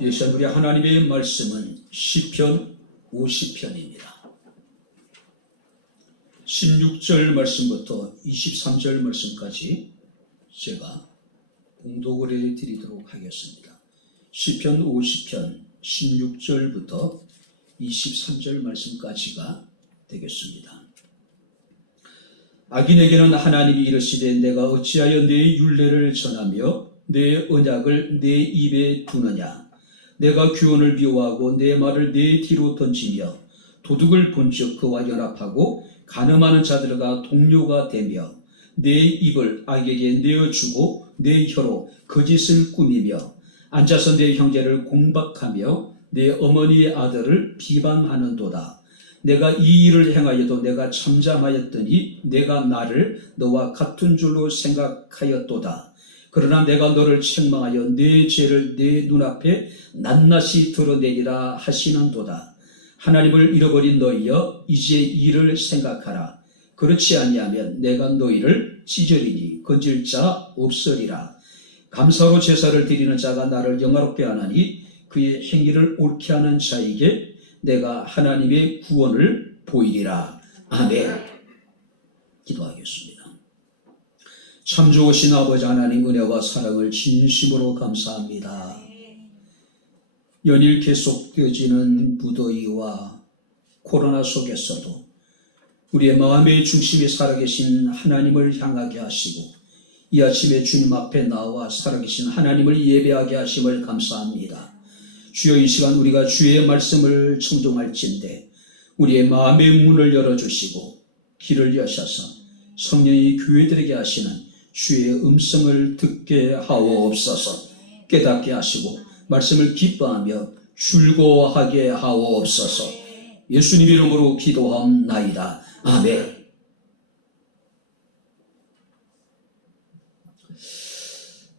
예시한 우리 하나님의 말씀은 시편 50편입니다. 16절 말씀부터 23절 말씀까지 제가 공독을 해드리도록 하겠습니다. 시편 50편 16절부터 23절 말씀까지가 되겠습니다. 악인에게는 하나님이 이르시되 내가 어찌하여 내 율례를 전하며 내 언약을 내 입에 두느냐. 내가 규언을 미워하고 내 말을 내 뒤로 던지며 도둑을 본즉 그와 연합하고 간음하는 자들과 동료가 되며 내 입을 악에게 내어주고 내 혀로 거짓을 꾸미며 앉아서 내 형제를 공박하며 내 어머니의 아들을 비방하는도다. 내가 이 일을 행하여도 내가 잠잠하였더니 내가 나를 너와 같은 줄로 생각하였도다. 그러나 내가 너를 책망하여 네 죄를 내 눈앞에 낱낱이 드러내리라 하시는도다. 하나님을 잃어버린 너희여 이제 이를 생각하라. 그렇지 아니하면 내가 너희를 찢으리니 건질 자 없으리라. 감사로 제사를 드리는 자가 나를 영화롭게 하나니 그의 행위를 옳게 하는 자에게 내가 하나님의 구원을 보이리라. 아멘. 기도하겠습니다. 참 좋으신 아버지 하나님 은혜와 사랑을 진심으로 감사합니다. 연일 계속되어지는 무더위와 코로나 속에서도 우리의 마음의 중심에 살아계신 하나님을 향하게 하시고 이 아침에 주님 앞에 나와 살아계신 하나님을 예배하게 하심을 감사합니다. 주여 이 시간 우리가 주의 말씀을 청종할진대 우리의 마음의 문을 열어주시고 길을 여셔서 성령이 교회들에게 하시는 주의 음성을 듣게 하옵소서. 깨닫게 하시고 말씀을 기뻐하며 즐거워하게 하옵소서. 예수님 이름으로 기도하옵나이다. 아멘.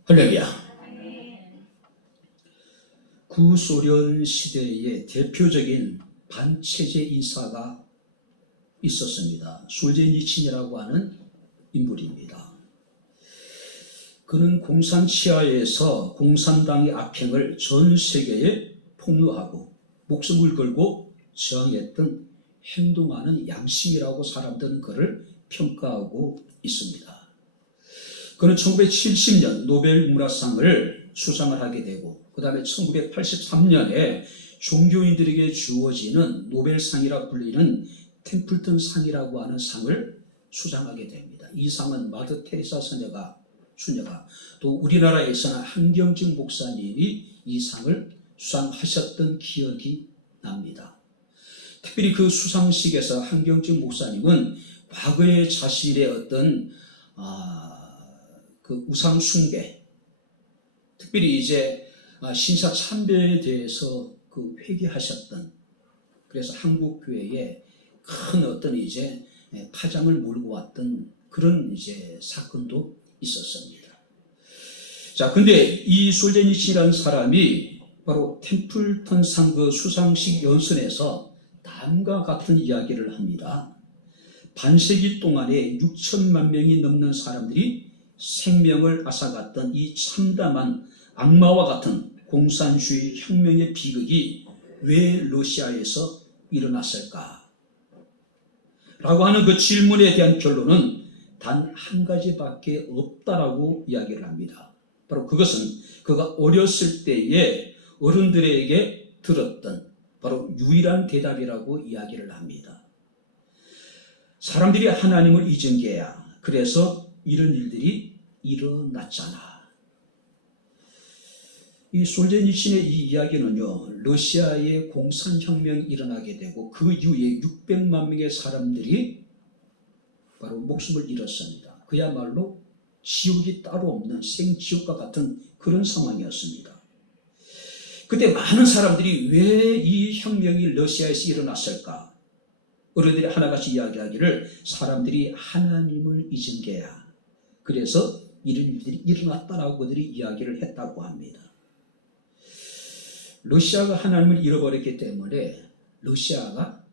할렐루야. 구소련 시대의 대표적인 반체제 인사가 있었습니다. 솔제니친이라고 하는 인물입니다. 그는 공산 치하에서 공산당의 악행을 전 세계에 폭로하고 목숨을 걸고 저항했던 행동하는 양심이라고 사람들은 그를 평가하고 있습니다. 그는 1970년 노벨 문화상을 수상을 하게 되고 그 다음에 1983년에 종교인들에게 주어지는 노벨상이라 불리는 템플턴 상이라고 하는 상을 수상하게 됩니다. 이 상은 마더 테레사 수녀가 또 우리나라에서는 한경직 목사님이 이 상을 수상하셨던 기억이 납니다. 특별히 그 수상식에서 한경직 목사님은 과거의 자신의 어떤 그 우상 숭배, 특별히 이제 신사 참배에 대해서 그 회개하셨던, 그래서 한국 교회에 큰 어떤 이제 파장을 몰고 왔던 그런 이제 사건도 있었습니다. 자, 근데 이 솔제니친이라는 사람이 바로 템플턴상 그 수상식 연설에서 다음과 같은 이야기를 합니다. 반세기 동안에 6천만 명이 넘는 사람들이 생명을 앗아갔던 이 참담한 악마와 같은 공산주의 혁명의 비극이 왜 러시아에서 일어났을까? 라고 하는 그 질문에 대한 결론은 단 한 가지밖에 없다라고 이야기를 합니다. 바로 그것은 그가 어렸을 때에 어른들에게 들었던 바로 유일한 대답이라고 이야기를 합니다. 사람들이 하나님을 잊은 게야. 그래서 이런 일들이 일어났잖아. 이 솔제니친의 이 이야기는요, 러시아의 공산혁명이 일어나게 되고 그 이후에 600만 명의 사람들이 바로 목숨을 잃었습니다. 그야말로 지옥이 따로 없는 생지옥과 같은 그런 상황이었습니다. 그때 많은 사람들이 왜 이 혁명이 러시아에서 일어났을까? 어른들이 하나같이 이야기하기를 사람들이 하나님을 잊은 게야. 그래서 이런 일들이 일어났다라고 그들이 이야기를 했다고 합니다. 러시아가 하나님을 잃어버렸기 때문에 러시아가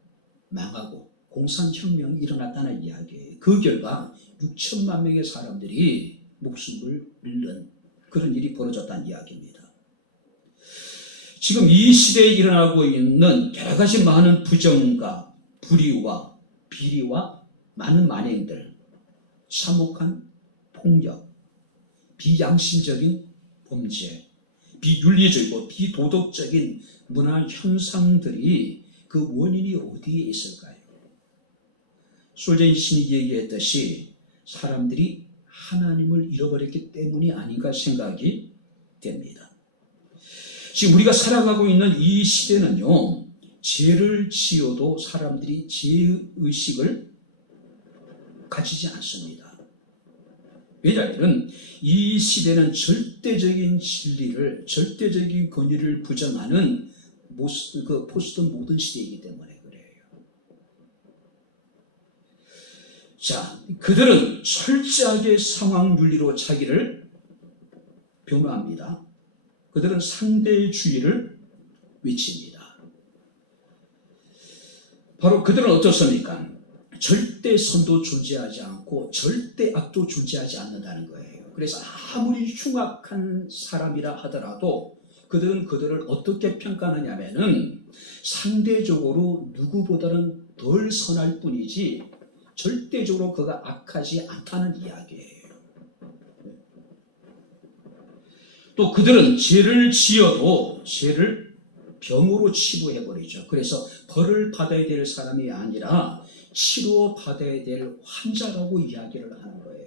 망하고 공산혁명이 일어났다는 이야기예요. 그 결과 6천만 명의 사람들이 목숨을 잃는 그런 일이 벌어졌다는 이야기입니다. 지금 이 시대에 일어나고 있는 여러 가지 많은 부정과 불의와 비리와 많은 만행들, 참혹한 폭력, 비양심적인 범죄, 비윤리적이고 비도덕적인 문화 현상들이 그 원인이 어디에 있을까요? 솔제니슨이 얘기했듯이 사람들이 하나님을 잃어버렸기 때문이 아닌가 생각이 됩니다. 지금 우리가 살아가고 있는 이 시대는요, 죄를 지어도 사람들이 죄의식을 가지지 않습니다. 왜냐하면 이 시대는 절대적인 진리를, 절대적인 권위를 부정하는 포스트 모던 시대이기 때문에 그래요. 자, 그들은 철저하게 상황 윤리로 자기를 변호합니다. 그들은 상대주의를 외칩니다. 바로 그들은 어떻습니까? 절대 선도 존재하지 않고 절대 악도 존재하지 않는다는 거예요. 그래서 아무리 흉악한 사람이라 하더라도 그들은 그들을 어떻게 평가하냐면은 상대적으로 누구보다는 덜 선할 뿐이지 절대적으로 그가 악하지 않다는 이야기예요. 또 그들은 죄를 지어도 죄를 병으로 치부해버리죠. 그래서 벌을 받아야 될 사람이 아니라 치료받아야 될 환자라고 이야기를 하는 거예요.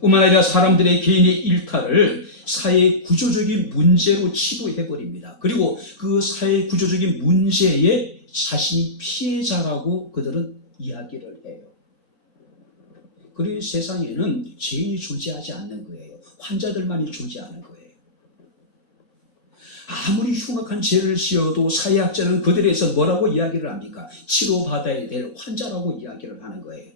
뿐만 아니라 사람들의 개인의 일탈을 사회 구조적인 문제로 치부해버립니다. 그리고 그 사회 구조적인 문제에 자신이 피해자라고 그들은 이야기를 해요. 그리고 세상에는 죄인이 존재하지 않는 거예요. 환자들만이 존재하는 거예요. 아무리 흉악한 죄를 지어도 사회학자는 그들에 대해서 뭐라고 이야기를 합니까? 치료받아야 될 환자라고 이야기를 하는 거예요.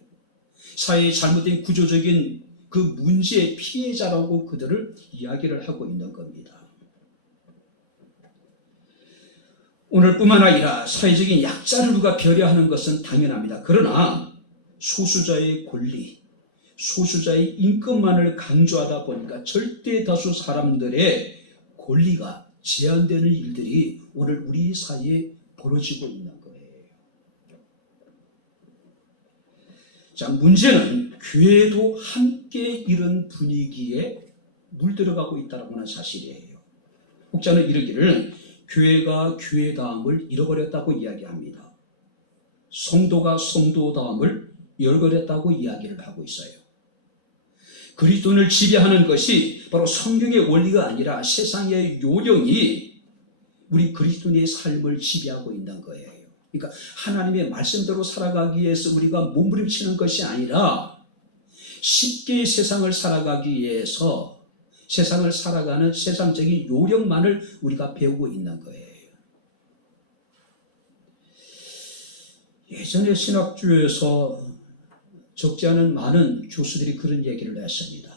사회의 잘못된 구조적인 그 문제의 피해자라고 그들을 이야기를 하고 있는 겁니다. 오늘뿐만 아니라 사회적인 약자를 누가 배려하는 것은 당연합니다. 그러나 소수자의 권리, 소수자의 인권만을 강조하다 보니까 절대 다수 사람들의 권리가 제한되는 일들이 오늘 우리 사이에 벌어지고 있는 거예요. 자, 문제는 교회도 함께 이런 분위기에 물들어가고 있다는 사실이에요. 혹자는 이르기를 교회가 교회다움을 잃어버렸다고 이야기합니다. 성도가 성도다움을 잃어버렸다고 이야기를 하고 있어요. 그리스도인을 지배하는 것이 바로 성경의 원리가 아니라 세상의 요령이 우리 그리스도인의 삶을 지배하고 있는 거예요. 그러니까 하나님의 말씀대로 살아가기 위해서 우리가 몸부림치는 것이 아니라 쉽게 세상을 살아가기 위해서 세상을 살아가는 세상적인 요령만을 우리가 배우고 있는 거예요. 예전에 신학교에서 적지 않은 많은 교수들이 그런 얘기를 했습니다.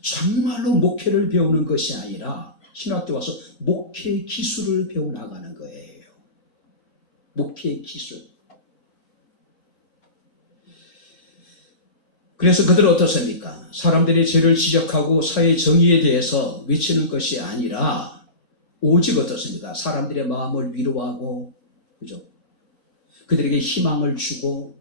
정말로 목회를 배우는 것이 아니라 신학교 와서 목회 기술을 배워나가는 거예요. 목회 기술. 그래서 그들은 어떻습니까? 사람들의 죄를 지적하고 사회 정의에 대해서 외치는 것이 아니라 오직 어떻습니까? 사람들의 마음을 위로하고, 그죠? 그들에게 희망을 주고,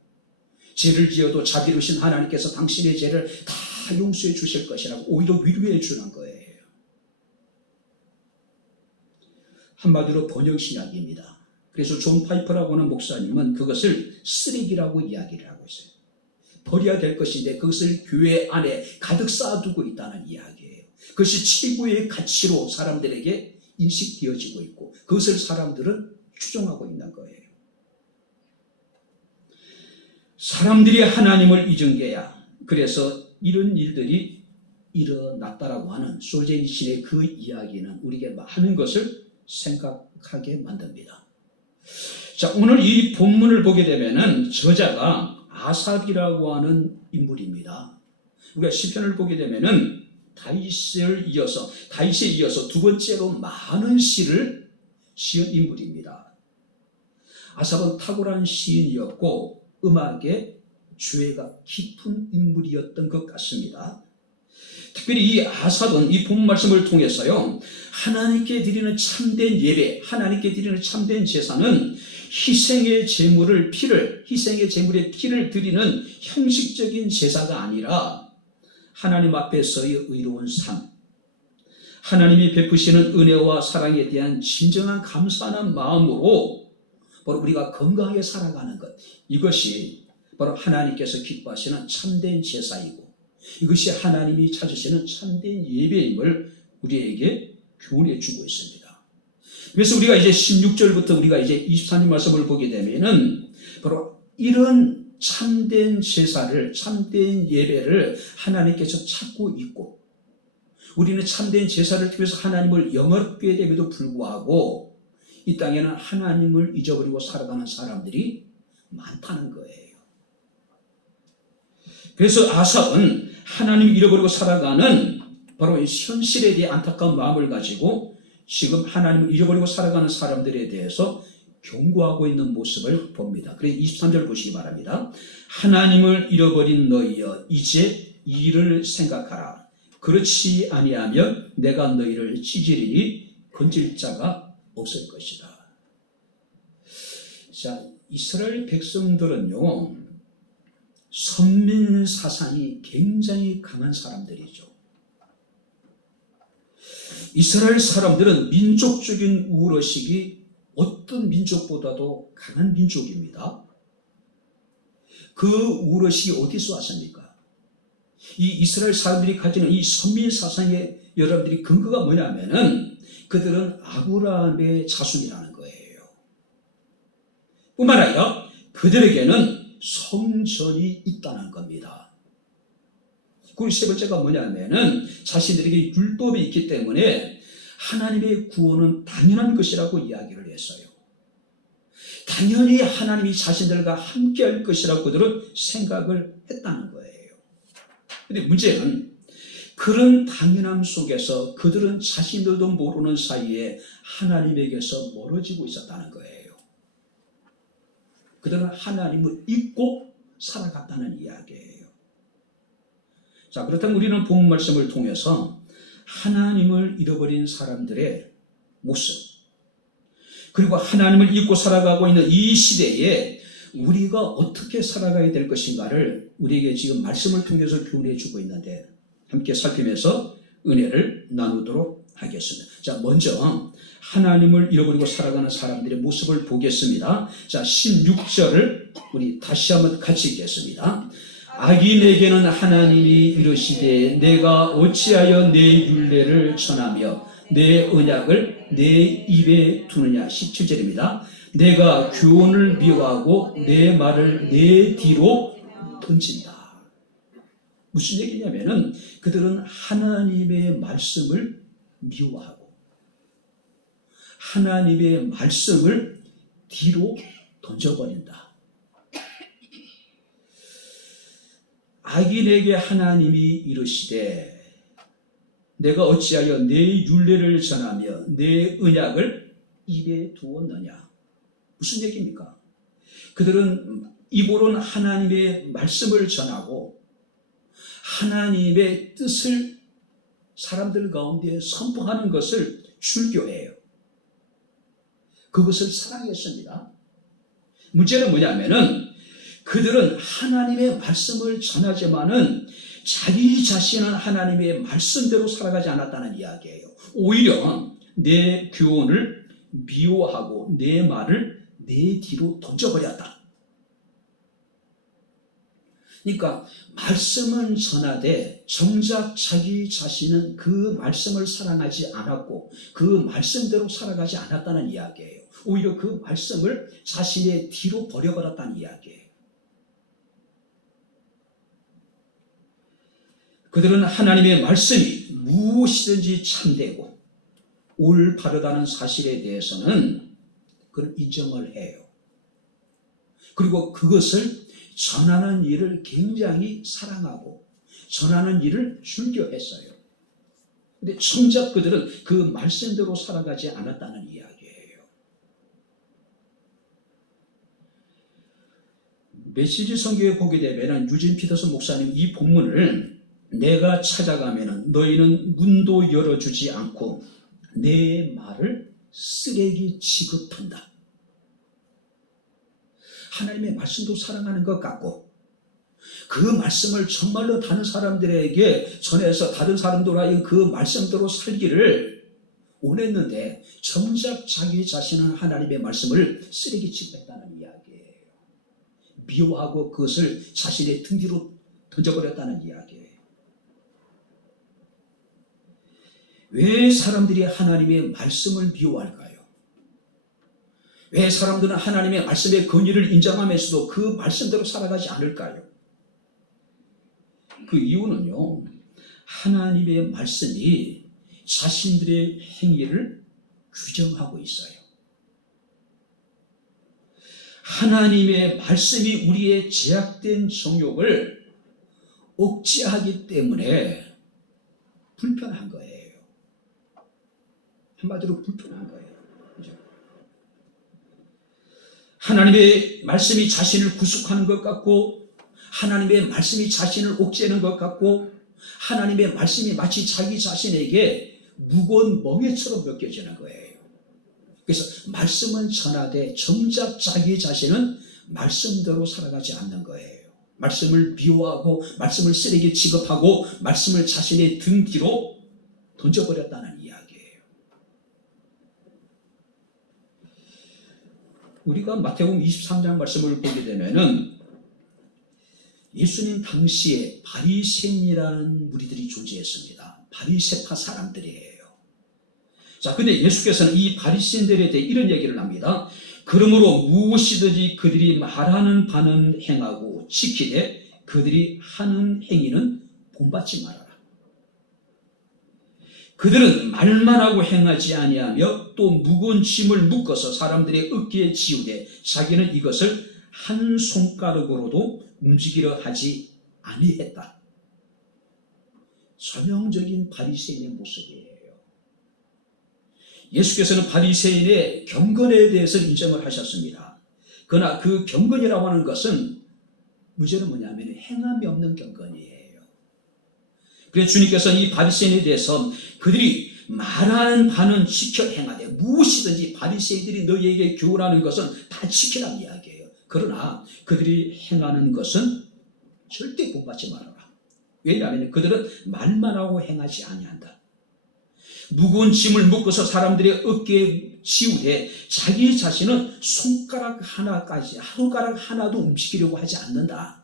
죄를 지어도 자비로우신 하나님께서 당신의 죄를 다 용서해 주실 것이라고 오히려 위로해 주는 거예요. 한마디로 번영신학입니다. 그래서 존 파이퍼라고 하는 목사님은 그것을 쓰레기라고 이야기를 하고 있어요. 버려야 될 것인데 그것을 교회 안에 가득 쌓아두고 있다는 이야기예요. 그것이 최고의 가치로 사람들에게 인식되어지고 있고 그것을 사람들은 추종하고 있는 거예요. 사람들이 하나님을 잊은 게야. 그래서 이런 일들이 일어났다라고 하는 솔제니슨의 그 이야기는 우리에게 많은 것을 생각하게 만듭니다. 자, 오늘 이 본문을 보게 되면은 저자가 아삽이라고 하는 인물입니다. 우리가 시편을 보게 되면은 다윗에 이어서 두 번째로 많은 시를 지은 인물입니다. 아삽은 탁월한 시인이었고 음악에 주애가 깊은 인물이었던 것 같습니다. 특별히 이 아삽은 이 본 말씀을 통해서요, 하나님께 드리는 참된 예배, 하나님께 드리는 참된 제사는 희생의 제물의 피를 드리는 형식적인 제사가 아니라 하나님 앞에서의 의로운 삶, 하나님이 베푸시는 은혜와 사랑에 대한 진정한 감사하는 마음으로 바로 우리가 건강하게 살아가는 것, 이것이 바로 하나님께서 기뻐하시는 참된 제사이고, 이것이 하나님이 찾으시는 참된 예배임을 우리에게 교훈해 주고 있습니다. 그래서 우리가 이제 16절부터 우리가 이제 24절 말씀을 보게 되면은 바로 이런 참된 제사를, 참된 예배를 하나님께서 찾고 있고, 우리는 참된 제사를 통해서 하나님을 영화롭게 됨에도 불구하고 이 땅에는 하나님을 잊어버리고 살아가는 사람들이 많다는 거예요. 그래서 아삽은 하나님을 잃어버리고 살아가는 바로 이 현실에 대해 안타까운 마음을 가지고 지금 하나님을 잃어버리고 살아가는 사람들에 대해서 경고하고 있는 모습을 봅니다. 그래서 23절 보시기 바랍니다. 하나님을 잃어버린 너희여, 이제 이를 생각하라. 그렇지 아니하면 내가 너희를 찢으리니 건질 자가 없을 것이다. 자, 이스라엘 백성들은요, 선민 사상이 굉장히 강한 사람들이죠. 이스라엘 사람들은 민족적인 우월의식이 어떤 민족보다도 강한 민족입니다. 그 우월의식이 어디서 왔습니까? 이 이스라엘 사람들이 가지는 이 선민 사상의 여러분들이 근거가 뭐냐면은 그들은 아브라함의 자손이라는 거예요. 뿐만 아니라 그들에게는 성전이 있다는 겁니다. 그리고 세 번째가 뭐냐면은 자신들에게 율법이 있기 때문에 하나님의 구원은 당연한 것이라고 이야기를 했어요. 당연히 하나님이 자신들과 함께 할 것이라고 그들은 생각을 했다는 거예요. 그런데 문제는 그런 당연함 속에서 그들은 자신들도 모르는 사이에 하나님에게서 멀어지고 있었다는 거예요. 그들은 하나님을 잊고 살아갔다는 이야기예요. 자, 그렇다면 우리는 본 말씀을 통해서 하나님을 잃어버린 사람들의 모습, 그리고 하나님을 잊고 살아가고 있는 이 시대에 우리가 어떻게 살아가야 될 것인가를 우리에게 지금 말씀을 통해서 교훈해 주고 있는데 함께 살피면서 은혜를 나누도록 하겠습니다. 자, 먼저 하나님을 잃어버리고 살아가는 사람들의 모습을 보겠습니다. 자, 16절을 우리 다시 한번 같이 읽겠습니다. 악인에게는 하나님이 이르시되 내가 어찌하여 내 율례를 전하며 내 언약을 내 입에 두느냐. 17절입니다. 내가 교훈을 미워하고 내 말을 내 뒤로 던진다. 무슨 얘기냐면은 그들은 하나님의 말씀을 미워하고 하나님의 말씀을 뒤로 던져버린다. 악인에게 하나님이 이르시되 내가 어찌하여 내 율례를 전하며 내 언약을 입에 두었느냐. 무슨 얘기입니까? 그들은 입으로는 하나님의 말씀을 전하고 하나님의 뜻을 사람들 가운데 선포하는 것을 출교해요. 그것을 사랑했습니다. 문제는 뭐냐면은 그들은 하나님의 말씀을 전하지만은 자기 자신은 하나님의 말씀대로 살아가지 않았다는 이야기예요. 오히려 내 교훈을 미워하고 내 말을 내 뒤로 던져버렸다. 그러니까 말씀은 전하되 정작 자기 자신은 그 말씀을 사랑하지 않았고 그 말씀대로 살아가지 않았다는 이야기예요. 오히려 그 말씀을 자신의 뒤로 버려버렸다는 이야기예요. 그들은 하나님의 말씀이 무엇이든지 참되고 올바르다는 사실에 대해서는 그걸 인정을 해요. 그리고 그것을 전하는 일을 굉장히 사랑하고 전하는 일을 즐겨했어요. 그런데 정작 그들은 그 말씀대로 살아가지 않았다는 이야기예요. 메시지 성경에 보게 되면 유진 피터슨 목사님 이 본문을 내가 찾아가면은 너희는 문도 열어주지 않고 내 말을 쓰레기 취급한다. 하나님의 말씀도 사랑하는 것 같고 그 말씀을 정말로 다른 사람들에게 전해서 다른 사람들과 그 말씀대로 살기를 원했는데 정작 자기 자신은 하나님의 말씀을 쓰레기 취급했다는 이야기예요. 미워하고 그것을 자신의 등 뒤로 던져버렸다는 이야기예요. 왜 사람들이 하나님의 말씀을 미워할까요? 왜 사람들은 하나님의 말씀의 권위를 인정하면서도 그 말씀대로 살아가지 않을까요? 그 이유는요, 하나님의 말씀이 자신들의 행위를 규정하고 있어요. 하나님의 말씀이 우리의 제약된 정욕을 억제하기 때문에 불편한 거예요. 한마디로 불편한 거예요. 그죠? 하나님의 말씀이 자신을 구속하는 것 같고 하나님의 말씀이 자신을 옥죄는 것 같고 하나님의 말씀이 마치 자기 자신에게 무거운 멍에처럼 느껴지는 거예요. 그래서 말씀은 전하되 정작 자기 자신은 말씀대로 살아가지 않는 거예요. 말씀을 미워하고 말씀을 쓰레기 취급하고 말씀을 자신의 등 뒤로 던져버렸다는 이야기예요. 우리가 마태복음 23장 말씀을 보게 되면은 예수님 당시에 바리새인이라는 무리들이 존재했습니다. 바리새파 사람들이에요. 자, 근데 예수께서는 이 바리새인들에 대해 이런 얘기를 합니다. 그러므로 무엇이든지 그들이 말하는 바는 행하고 지키되 그들이 하는 행위는 본받지 말아라. 그들은 말만 하고 행하지 아니하며 또 무거운 짐을 묶어서 사람들의 어깨에 지우되 자기는 이것을 한 손가락으로도 움직이려 하지 아니했다. 전형적인 바리새인의 모습이에요. 예수께서는 바리새인의 경건에 대해서 인정을 하셨습니다. 그러나 그 경건이라고 하는 것은 문제는 뭐냐면 행함이 없는 경건이에요. 그래서 주님께서는 이 바리새인에 대해서 그들이 말하는 바는 지켜 행하되 무엇이든지 바리새인들이 너희에게 교훈하는 것은 다 지키라는 이야기예요. 그러나 그들이 행하는 것은 절대 본받지 말아라. 왜냐하면 그들은 말만 하고 행하지 아니한다. 무거운 짐을 묶어서 사람들의 어깨에 지우되 자기 자신은 손가락 하나까지 손가락 하나도 움직이려고 하지 않는다.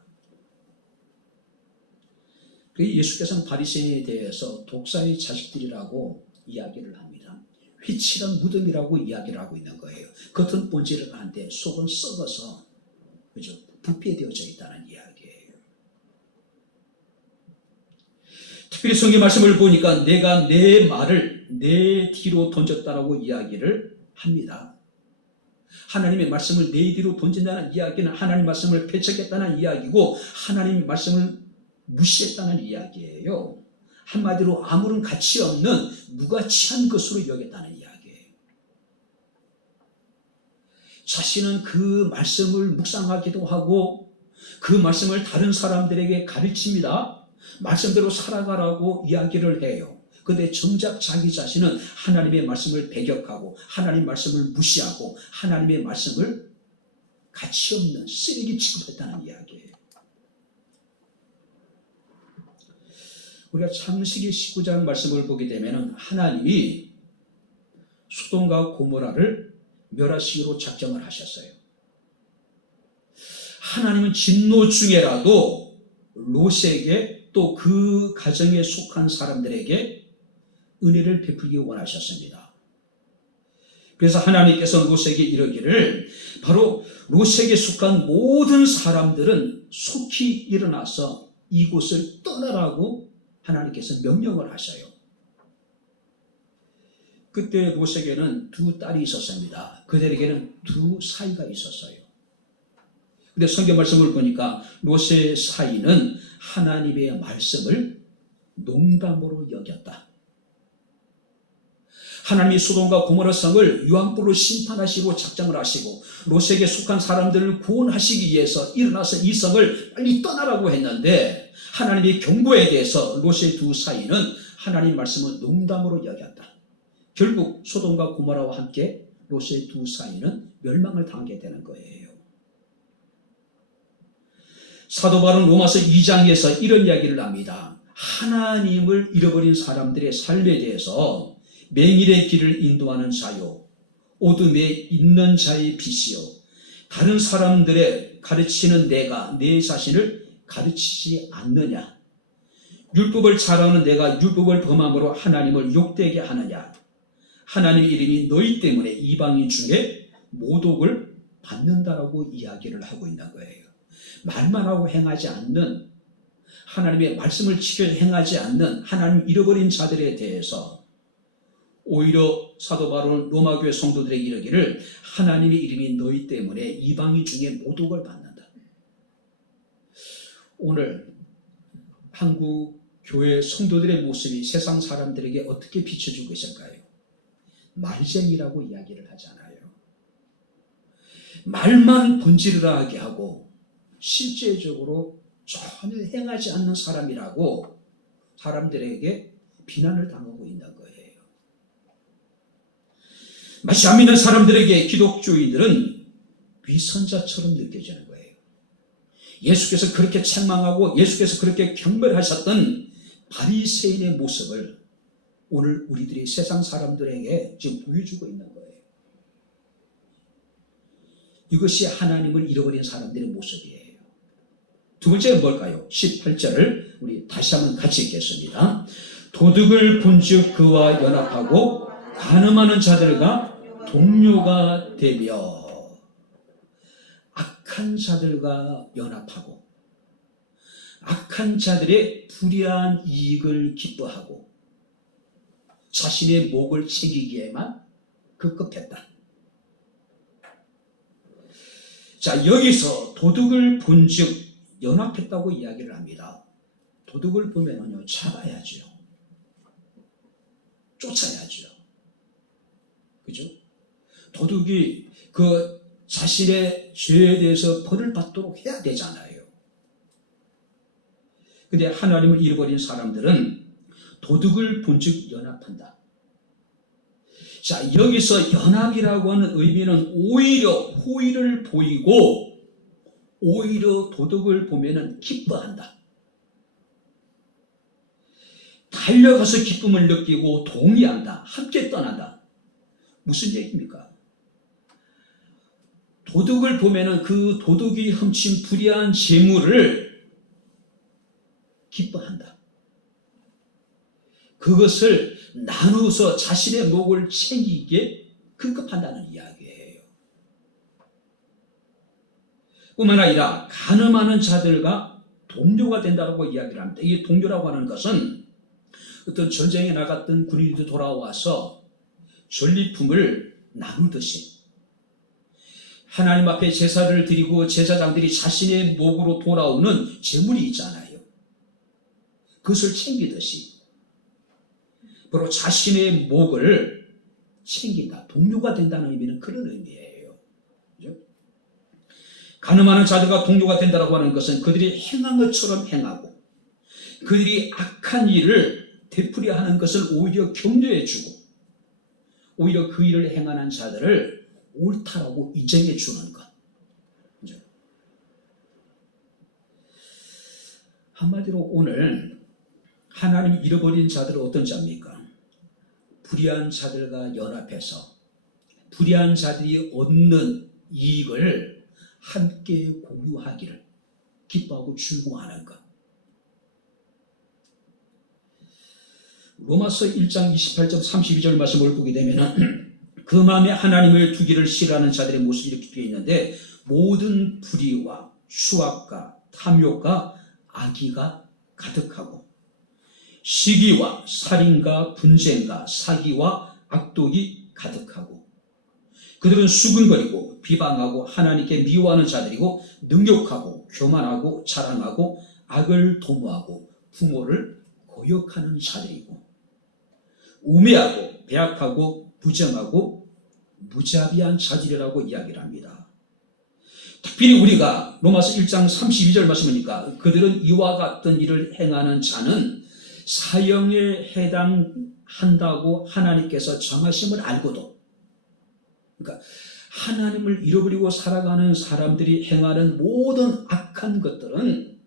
그래서 예수께서는 바리새인에 대해서 독사의 자식들이라고 이야기를 합니다. 휘칠한 무덤이라고 이야기를 하고 있는 거예요. 겉은 본질을 하는데 속은 썩어서 그죠? 부패되어져 있다는 이야기예요. 특별히 성경 말씀을 보니까 내가 내 말을 내 뒤로 던졌다라고 이야기를 합니다. 하나님의 말씀을 내 뒤로 던진다는 이야기는 하나님 말씀을 배척했다는 이야기고 하나님 말씀을 무시했다는 이야기예요. 한마디로 아무런 가치 없는 무가치한 것으로 여겼다는 이야기예요. 자신은 그 말씀을 묵상하기도 하고 그 말씀을 다른 사람들에게 가르칩니다. 말씀대로 살아가라고 이야기를 해요. 그런데 정작 자기 자신은 하나님의 말씀을 배격하고 하나님 말씀을 무시하고 하나님의 말씀을 가치 없는 쓰레기 취급했다는 이야기예요. 우리가 창세기 19장 말씀을 보게 되면 하나님이 소돔과 고모라를 멸하시기로 작정을 하셨어요. 하나님은 진노 중에라도 롯에게 또 그 가정에 속한 사람들에게 은혜를 베풀기 원하셨습니다. 그래서 하나님께서 롯에게 이르기를 바로 롯에게 속한 모든 사람들은 속히 일어나서 이곳을 떠나라고 하나님께서 명령을 하셔요. 그때 롯에게는 두 딸이 있었습니다. 그들에게는 두 사이가 있었어요. 근데 성경 말씀을 보니까 롯의 사이는 하나님의 말씀을 농담으로 여겼다. 하나님이 소돔과 고모라 성을 유황불로 심판하시고 작정을 하시고 롯에게 속한 사람들을 구원하시기 위해서 일어나서 이 성을 빨리 떠나라고 했는데, 하나님의 경고에 대해서 롯의 두 사이는 하나님 말씀을 농담으로 여겼다. 결국 소돔과 고모라와 함께 롯의 두 사이는 멸망을 당하게 되는 거예요. 사도 바울은 로마서 2장에서 이런 이야기를 합니다. 하나님을 잃어버린 사람들의 삶에 대해서 맹인의 길을 인도하는 자요, 어둠에 있는 자의 빛이요, 다른 사람들의 가르치는 내가 내 자신을 가르치지 않느냐? 율법을 잘하는 내가 율법을 범함으로 하나님을 욕되게 하느냐? 하나님의 이름이 너희 때문에 이방인 중에 모독을 받는다라고 이야기를 하고 있는 거예요. 말만 하고 행하지 않는, 하나님의 말씀을 지켜 행하지 않는 하나님 잃어버린 자들에 대해서 오히려 사도 바울은 로마교회 성도들에게 이르기를 하나님의 이름이 너희 때문에 이방인 중에 모독을 받는다. 오늘 한국 교회 성도들의 모습이 세상 사람들에게 어떻게 비춰주고 있을까요? 말쟁이라고 이야기를 하잖아요. 말만 번지르르하게 하고 실제적으로 전혀 행하지 않는 사람이라고 사람들에게 비난을 당하고 있는 거예요. 마치 안 믿는 사람들에게 기독교인들은 위선자처럼 느껴지는 거예요. 예수께서 그렇게 책망하고 예수께서 그렇게 경멸하셨던 바리새인의 모습을 오늘 우리들이 세상 사람들에게 지금 보여주고 있는 거예요. 이것이 하나님을 잃어버린 사람들의 모습이에요. 두 번째는 뭘까요? 18절을 우리 다시 한번 같이 읽겠습니다. 도둑을 본즉 그와 연합하고 간음하는 자들과 동료가 되며, 악한 자들과 연합하고 악한 자들의 불의한 이익을 기뻐하고 자신의 목을 챙기기에만 급급했다. 자, 여기서 도둑을 본즉 연합했다고 이야기를 합니다. 도둑을 보면요, 잡아야죠. 쫓아야죠. 그죠? 도둑이 그 자신의 죄에 대해서 벌을 받도록 해야 되잖아요. 근데 하나님을 잃어버린 사람들은 도둑을 본즉 연합한다. 자, 여기서 연합이라고 하는 의미는 오히려 호의를 보이고 오히려 도둑을 보면은 기뻐한다. 달려가서 기쁨을 느끼고 동의한다. 함께 떠난다. 무슨 얘기입니까? 도둑을 보면은 그 도둑이 훔친 불의한 재물을 기뻐한다. 그것을 나누어서 자신의 목을 챙기기에 급급한다는 이야기예요. 뿐만 아니라 간음하는 자들과 동료가 된다고 이야기를 합니다. 이 동료라고 하는 것은 어떤 전쟁에 나갔던 군인들이 돌아와서 전리품을 나누듯이 하나님 앞에 제사를 드리고 제사장들이 자신의 목으로 돌아오는 재물이 있잖아요. 그것을 챙기듯이 바로 자신의 목을 챙긴다. 동료가 된다는 의미는 그런 의미예요. 그렇죠? 간음하는 자들과 동료가 된다고 하는 것은 그들이 행한 것처럼 행하고 그들이 악한 일을 되풀이하는 것을 오히려 격려해주고 오히려 그 일을 행하는 자들을 옳다라고 인정해 주는 것. 그렇죠? 한마디로 오늘 하나님 잃어버린 자들은 어떤 자입니까? 불의한 자들과 연합해서 불의한 자들이 얻는 이익을 함께 공유하기를 기뻐하고 즐거워하는 것. 로마서 1장 28절 32절 말씀을 보게 되면 그 마음에 하나님을 두기를 싫어하는 자들의 모습이 이렇게 되어 있는데 모든 불의와 수악과 탐욕과 악의가 가득하고 시기와 살인과 분쟁과 사기와 악독이 가득하고 그들은 수근거리고 비방하고 하나님께 미워하는 자들이고 능욕하고 교만하고 자랑하고 악을 도모하고 부모를 거역하는 자들이고 우매하고 배약하고 부정하고 무자비한 자들이라고 이야기를 합니다. 특별히 우리가 로마서 1장 32절 말씀하니까 그들은 이와 같은 일을 행하는 자는 사형에 해당한다고 하나님께서 정하심을 알고도, 그러니까 하나님을 잃어버리고 살아가는 사람들이 행하는 모든 악한 것들은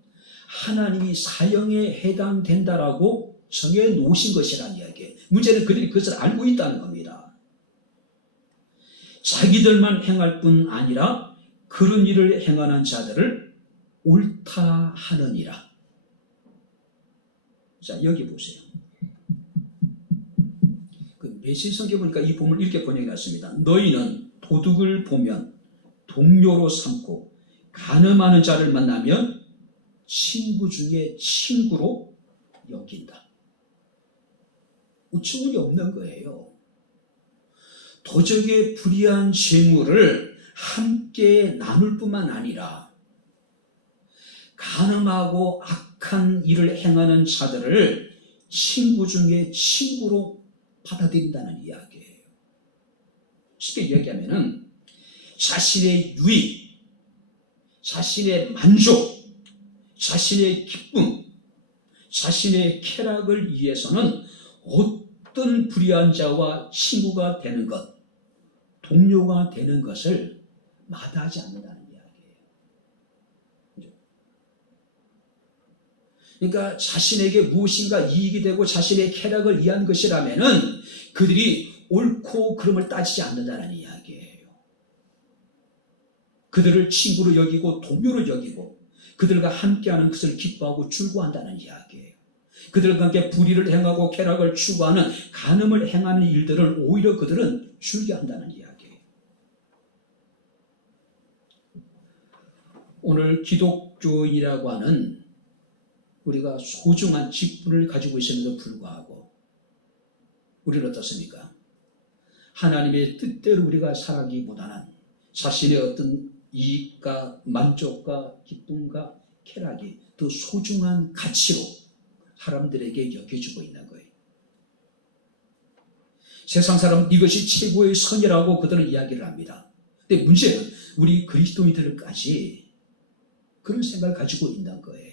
하나님이 사형에 해당된다라고 정해 놓으신 것이라는 이야기예요. 문제는 그들이 그것을 알고 있다는 겁니다. 자기들만 행할 뿐 아니라 그런 일을 행하는 자들을 옳다 하느니라. 자, 여기 보세요. 그 메시지 성경 보니까 이 본문을 이렇게 번역해놨습니다. 너희는 도둑을 보면 동료로 삼고 간음하는 자를 만나면 친구 중에 친구로 여긴다. 우측이 없는 거예요. 도적의 불의한 재물을 함께 나눌 뿐만 아니라 간음하고 악한 일을 행하는 자들을 친구 중에 친구로 받아들인다는 이야기예요. 쉽게 이야기하면 자신의 유익, 자신의 만족, 자신의 기쁨, 자신의 쾌락을 위해서는 어떤 불의한 자와 친구가 되는 것, 동료가 되는 것을 마다하지 않는다는 이야기예요. 그러니까 자신에게 무엇인가 이익이 되고 자신의 쾌락을 위한 것이라면은 그들이 옳고 그름을 따지지 않는다는 이야기예요. 그들을 친구로 여기고 동료로 여기고 그들과 함께하는 것을 기뻐하고 즐거워한다는 이야기예요. 그들과 함께 불의를 행하고 쾌락을 추구하는 간음을 행하는 일들을 오히려 그들은 즐겨한다는 이야기예요. 오늘 기독교인이라고 하는 우리가 소중한 직분을 가지고 있음에도 불구하고 우리는 어떻습니까? 하나님의 뜻대로 우리가 살아가기보다는 자신의 어떤 이익과 만족과 기쁨과 쾌락이 더 소중한 가치로 사람들에게 여겨지고 있는 거예요. 세상 사람은 이것이 최고의 선이라고 그들은 이야기를 합니다. 근데 문제는 우리 그리스도인들까지 그런 생각을 가지고 있는 거예요.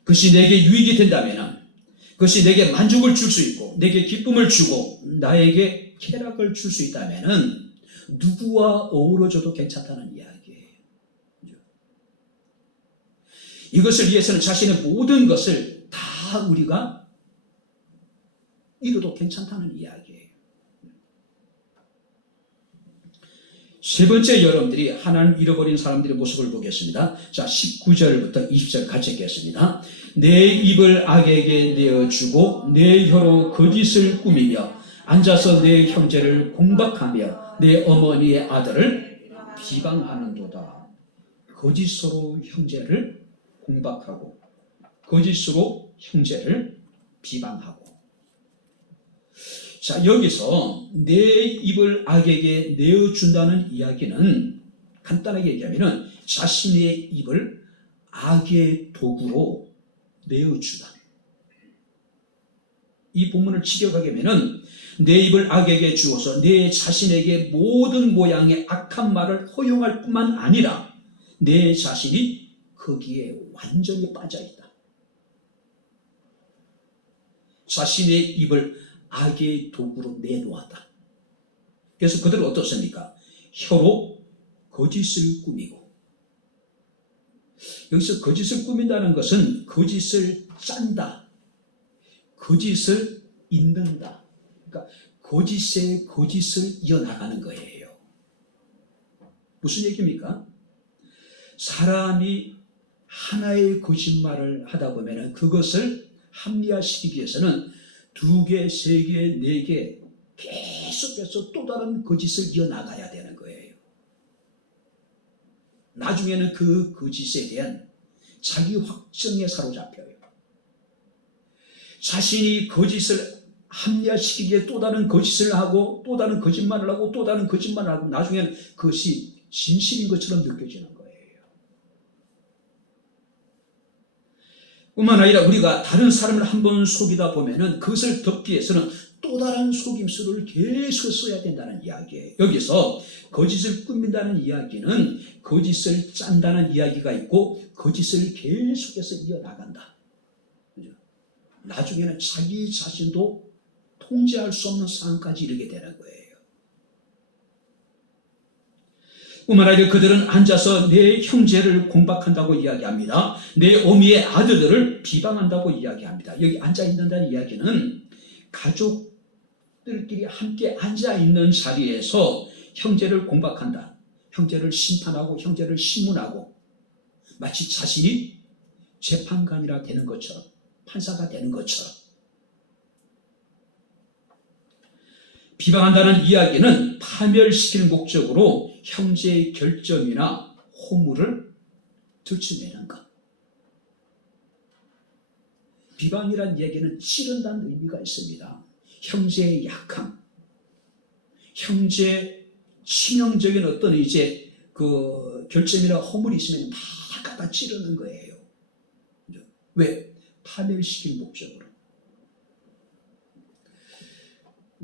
그것이 내게 유익이 된다면, 그것이 내게 만족을 줄 수 있고 내게 기쁨을 주고 나에게 쾌락을 줄 수 있다면 누구와 어우러져도 괜찮다는 이야기예요. 이것을 위해서는 자신의 모든 것을 다 우리가 이뤄도 괜찮다는 이야기예요. 세 번째, 여러분들이 하나님 잃어버린 사람들의 모습을 보겠습니다. 자, 19절부터 20절 같이 읽겠습니다. 내 입을 악에게 내어주고 내 혀로 거짓을 꾸미며 앉아서 내 형제를 공박하며 내 어머니의 아들을 비방하는도다. 거짓으로 형제를 공박하고 거짓으로 형제를 비방하고. 자, 여기서 내 입을 악에게 내어준다는 이야기는 간단하게 얘기하면 자신의 입을 악의 도구로 내어주다. 이 본문을 직역하게 하면 내 입을 악에게 주어서 내 자신에게 모든 모양의 악한 말을 허용할 뿐만 아니라 내 자신이 거기에 완전히 빠져있다. 자신의 입을 악의 도구로 내놓았다. 그래서 그들은 어떻습니까? 혀로 거짓을 꾸미고, 여기서 거짓을 꾸민다는 것은 거짓을 짠다, 거짓을 잇는다, 그러니까 거짓에 거짓을 이어나가는 거예요. 무슨 얘기입니까? 사람이 하나의 거짓말을 하다 보면 그것을 합리화시키기 위해서는 2개, 3개, 4개 계속해서 또 다른 거짓을 이어나가야 되는 거예요. 나중에는 그 거짓에 대한 자기 확정에 사로잡혀요. 자신이 거짓을 합리화시키기에 또 다른 거짓을 하고 또 다른 거짓말을 하고 또 다른 거짓말을 하고 나중에는 그것이 진실인 것처럼 느껴지는 거예요. 뿐만 아니라 우리가 다른 사람을 한번 속이다 보면은 그것을 덮기 위해서는 또 다른 속임수를 계속 써야 된다는 이야기예요. 여기서 거짓을 꾸민다는 이야기는 거짓을 짠다는 이야기가 있고 거짓을 계속해서 이어나간다. 나중에는 자기 자신도 통제할 수 없는 상황까지 이르게 되는 거예요. 뿐만 아니라 그들은 앉아서 내 형제를 공박한다고 이야기합니다. 내 어미의 아들들을 비방한다고 이야기합니다. 여기 앉아있는다는 이야기는 가족들끼리 함께 앉아있는 자리에서 형제를 공박한다. 형제를 심판하고 형제를 신문하고 마치 자신이 재판관이라 되는 것처럼 판사가 되는 것처럼 비방한다는 이야기는 파멸시킬 목적으로 형제의 결점이나 허물을 들춰내는 것. 비방이란 얘기는 찌른다는 의미가 있습니다. 형제의 약함, 형제 치명적인 어떤 이제 그 결점이나 허물이 있으면 다 갖다 찌르는 거예요. 왜? 파멸시킬 목적으로.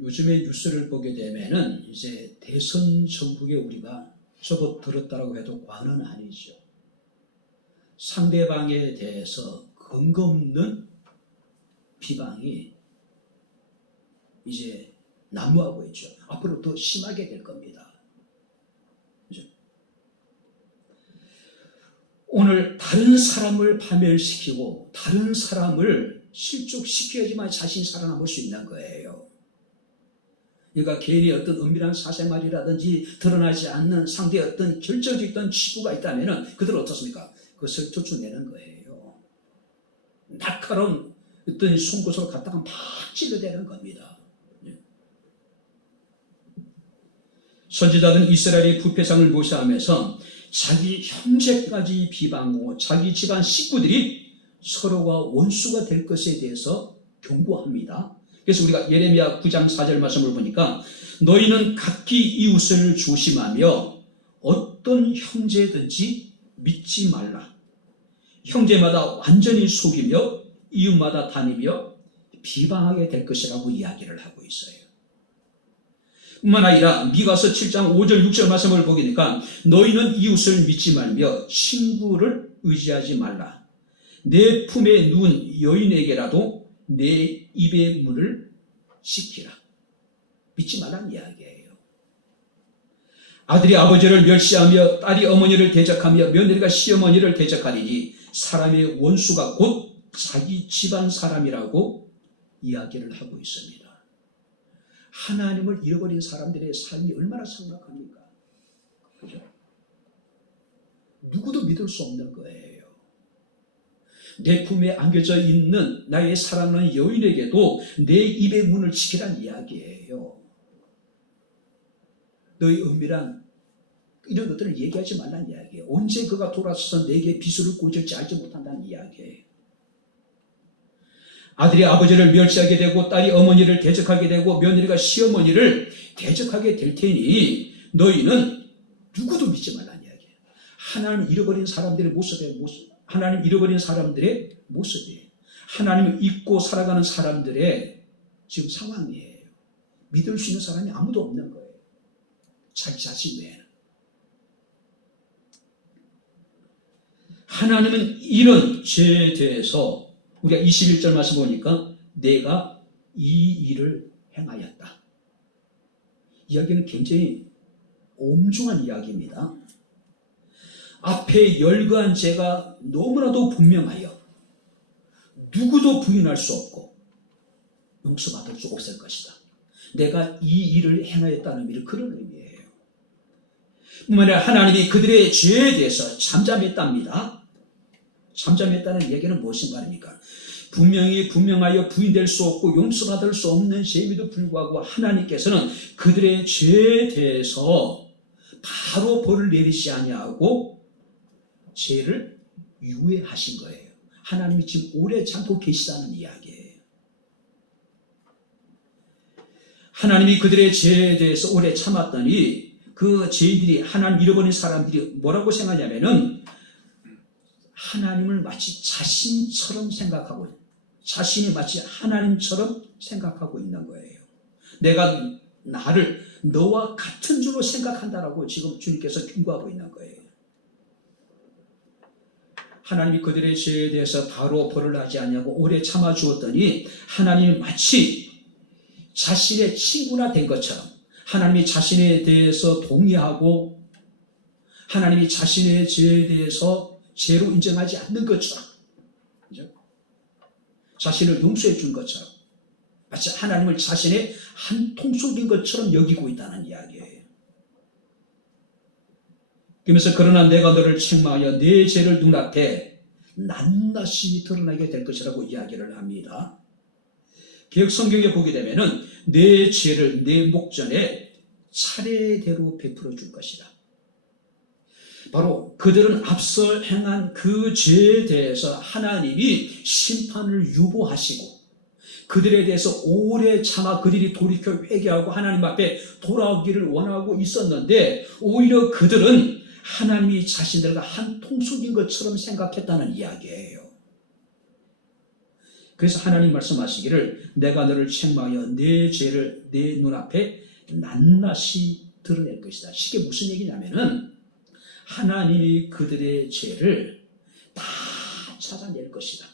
요즘에 뉴스를 보게 되면은 이제 대선 전국에 우리가 접어들었다라고 해도 과언은 아니죠. 상대방에 대해서 근거 없는 비방이 이제 난무하고 있죠. 앞으로 더 심하게 될 겁니다. 그죠? 오늘 다른 사람을 파멸시키고 다른 사람을 실족시켜야지만 자신이 살아남을 수 있는 거예요. 그러니까 개인의 어떤 은밀한 사생활이라든지 드러나지 않는 상대의 어떤 결정적인 치부가 있다면 그들은 어떻습니까? 그것을 들춰내는 거예요. 날카로운 어떤 송곳으로 갖다가 막 찔러대는 겁니다. 선지자들은 이스라엘의 부패상을 묘사하면서 자기 형제까지 비방하고 자기 집안 식구들이 서로가 원수가 될 것에 대해서 경고합니다. 그래서 우리가 예레미야 9장 4절 말씀을 보니까 너희는 각기 이웃을 조심하며 어떤 형제든지 믿지 말라. 형제마다 완전히 속이며 이웃마다 다니며 비방하게 될 것이라고 이야기를 하고 있어요. 뿐만 아니라 미가서 7장 5절 6절 말씀을 보니까 너희는 이웃을 믿지 말며 친구를 의지하지 말라. 내 품에 누운 여인에게라도 내 입의 문을 지키라. 믿지 말라는 이야기예요. 아들이 아버지를 멸시하며 딸이 어머니를 대적하며 며느리가 시어머니를 대적하리니 사람의 원수가 곧 자기 집안 사람이라고 이야기를 하고 있습니다. 하나님을 잃어버린 사람들의 삶이 얼마나 삭막합니까? 그죠? 누구도 믿을 수 없는 거예요. 내 품에 안겨져 있는 나의 사랑하는 여인에게도 내 입의 문을 지키란 이야기예요. 너의 은밀한 이런 것들을 얘기하지 말란 이야기예요. 언제 그가 돌아서서 내게 비수를 꽂을지 알지 못한다는 이야기예요. 아들이 아버지를 멸시하게 되고 딸이 어머니를 대적하게 되고 며느리가 시어머니를 대적하게 될 테니 너희는 누구도 믿지 말란 이야기예요. 하나님을 잃어버린 사람들의 하나님 잃어버린 사람들의 모습이에요. 하나님을 잊고 살아가는 사람들의 지금 상황이에요. 믿을 수 있는 사람이 아무도 없는 거예요. 자기 자신 외에는. 하나님은 이런 죄에 대해서 우리가 21절 말씀 보니까 내가 이 일을 행하였다. 이야기는 굉장히 엄중한 이야기입니다. 앞에 열거한 죄가 너무나도 분명하여 누구도 부인할 수 없고 용서받을 수 없을 것이다. 내가 이 일을 행하였다는 의미를 그런 의미예요. 뿐만 아니라 하나님이 그들의 죄에 대해서 잠잠했답니다. 잠잠했다는 얘기는 무엇인 말입니까? 분명하여 부인될 수 없고 용서받을 수 없는 죄임에도 불구하고 하나님께서는 그들의 죄에 대해서 바로 벌을 내리지 아니하고 죄를 유예하신 거예요. 하나님이 지금 오래 참고 계시다는 이야기예요. 하나님이 그들의 죄에 대해서 오래 참았더니 그 죄인들이 하나님 잃어버린 사람들이 뭐라고 생각하냐면은 하나님을 마치 자신처럼 생각하고, 자신이 마치 하나님처럼 생각하고 있는 거예요. 내가 나를 너와 같은 줄로 생각한다라고 지금 주님께서 경고하고 있는 거예요. 하나님이 그들의 죄에 대해서 바로 벌을 하지 않냐고 오래 참아 주었더니 하나님이 마치 자신의 친구나 된 것처럼, 하나님이 자신에 대해서 동의하고 하나님이 자신의 죄에 대해서 죄로 인정하지 않는 것처럼, 그죠? 자신을 용서해 준 것처럼, 마치 하나님을 자신의 한 통속인 것처럼 여기고 있다는 이야기예요. 그러면서 그러나 내가 너를 책망하여 내 죄를 눈앞에 낱낱이 드러나게 될 것이라고 이야기를 합니다. 개역 성경에 보게 되면은 내 죄를 내 목전에 차례대로 베풀어 줄 것이다. 바로 그들은 앞서 행한 그 죄에 대해서 하나님이 심판을 유보하시고 그들에 대해서 오래 참아 그들이 돌이켜 회개하고 하나님 앞에 돌아오기를 원하고 있었는데 오히려 그들은 하나님이 자신들과 한 통속인 것처럼 생각했다는 이야기예요. 그래서 하나님 말씀하시기를 내가 너를 책망하여 내 죄를 내 눈앞에 낱낱이 드러낼 것이다. 이게 무슨 얘기냐면은 하나님이 그들의 죄를 다 찾아낼 것이다.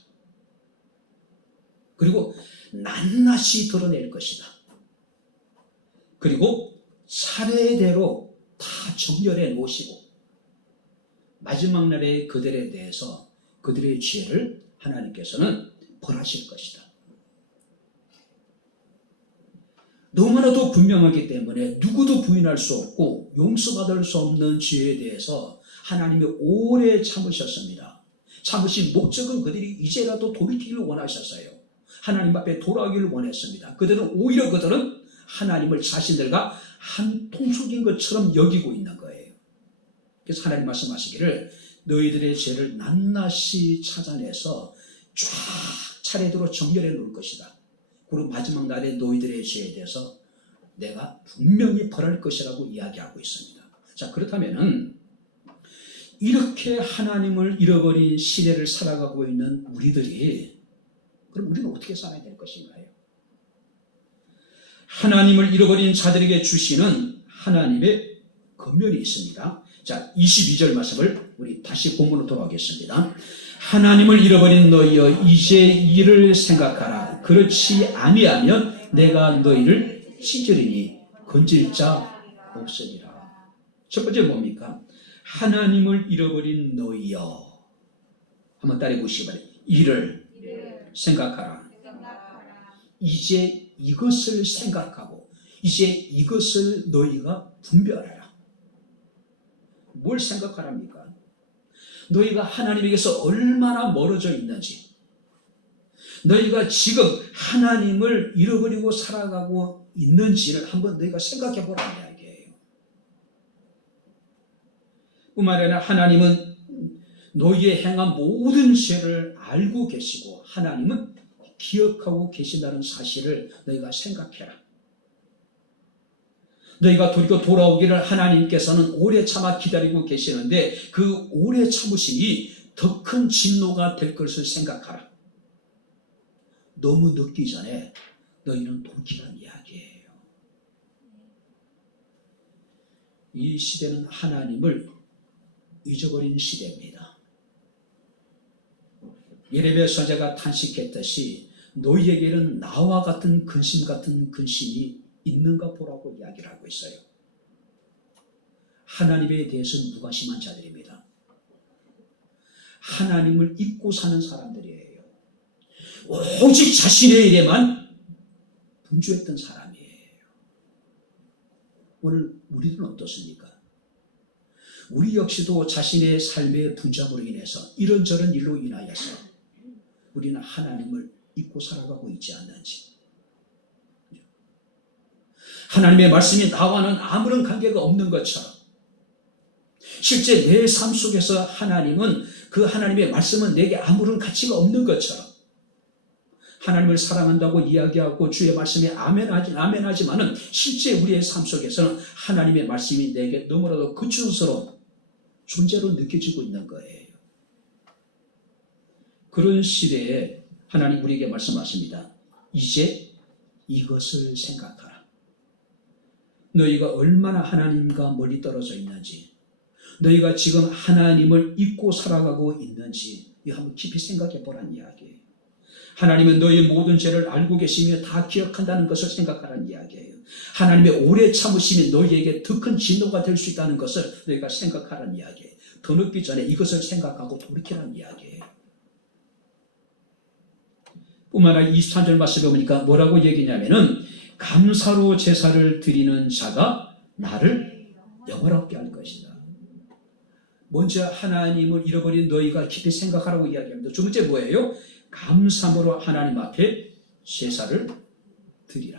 그리고 낱낱이 드러낼 것이다. 그리고 차례대로 다 정렬해 놓으시고 마지막 날에 그들에 대해서 그들의 죄를 하나님께서는 벌하실 것이다. 너무나도 분명하기 때문에 누구도 부인할 수 없고 용서받을 수 없는 죄에 대해서 하나님이 오래 참으셨습니다. 참으신 목적은 그들이 이제라도 돌이키기를 원하셨어요. 하나님 앞에 돌아오기를 원했습니다. 오히려 그들은 하나님을 자신들과 한 통속인 것처럼 여기고 있는 거예요. 그래서 하나님 말씀하시기를 너희들의 죄를 낱낱이 찾아내서 쫙 차례대로 정렬해 놓을 것이다. 그리고 마지막 날에 너희들의 죄에 대해서 내가 분명히 벌할 것이라고 이야기하고 있습니다. 자, 그렇다면은 이렇게 하나님을 잃어버린 시대를 살아가고 있는 우리들이 그럼 우리는 어떻게 살아야 될 것인가요? 하나님을 잃어버린 자들에게 주시는 하나님의 권면이 있습니다. 자, 22절 말씀을 우리 다시 본문으로 돌아가겠습니다. 하나님을 잃어버린 너희여 이제 이를 생각하라. 그렇지 아니하면 내가 너희를 찢으리니 건질 자 없으리라. 첫 번째 뭡니까? 하나님을 잃어버린 너희여. 한번 따라해 보시기 바랍니다. 이를 생각하라. 이제 이것을 생각하고 이제 이것을 너희가 분별하라. 뭘 생각하랍니까? 너희가 하나님에게서 얼마나 멀어져 있는지, 너희가 지금 하나님을 잃어버리고 살아가고 있는지를 한번 너희가 생각해 보라는 이야기예요. 뿐만 아니라 하나님은 너희의 행한 모든 죄를 알고 계시고 하나님은 기억하고 계신다는 사실을 너희가 생각해라. 너희가 돌이켜 돌아오기를 하나님께서는 오래 참아 기다리고 계시는데 그 오래 참으심이 더 큰 진노가 될 것을 생각하라. 너무 늦기 전에 너희는 돌이키라는 이야기예요. 이 시대는 하나님을 잊어버린 시대입니다. 예레미야 선지자가 탄식했듯이 너희에게는 나와 같은 근심 같은 근심이 있는가 보라고 이야기를 하고 있어요. 하나님에 대해서는 무관심한 자들입니다. 하나님을 잊고 사는 사람들이에요. 오직 자신의 일에만 분주했던 사람이에요. 오늘 우리는 어떻습니까? 우리 역시도 자신의 삶의 분주함으로 인해서 이런저런 일로 인하여서 우리는 하나님을 잊고 살아가고 있지 않는지, 하나님의 말씀이 나와는 아무런 관계가 없는 것처럼 실제 내 삶 속에서 하나님은 그 하나님의 말씀은 내게 아무런 가치가 없는 것처럼 하나님을 사랑한다고 이야기하고 주의 말씀에 아멘하지만은 실제 우리의 삶 속에서는 하나님의 말씀이 내게 너무나도 거추스러운 존재로 느껴지고 있는 거예요. 그런 시대에 하나님 우리에게 말씀하십니다. 이제 이것을 생각하라. 너희가 얼마나 하나님과 멀리 떨어져 있는지, 너희가 지금 하나님을 잊고 살아가고 있는지 이거 한번 깊이 생각해 보라는 이야기예요. 하나님은 너희의 모든 죄를 알고 계시며 다 기억한다는 것을 생각하라는 이야기예요. 하나님의 오래 참으심이 너희에게 더 큰 진노가 될 수 있다는 것을 너희가 생각하라는 이야기예요. 더 늦기 전에 이것을 생각하고 돌이키라는 이야기예요. 뿐만 아니라 23절 말씀에 보니까 뭐라고 얘기냐면은 감사로 제사를 드리는 자가 나를 영원하게 할 것이다. 먼저 하나님을 잃어버린 너희가 깊이 생각하라고 이야기합니다. 두 번째 뭐예요? 감사함으로 하나님 앞에 제사를 드리라.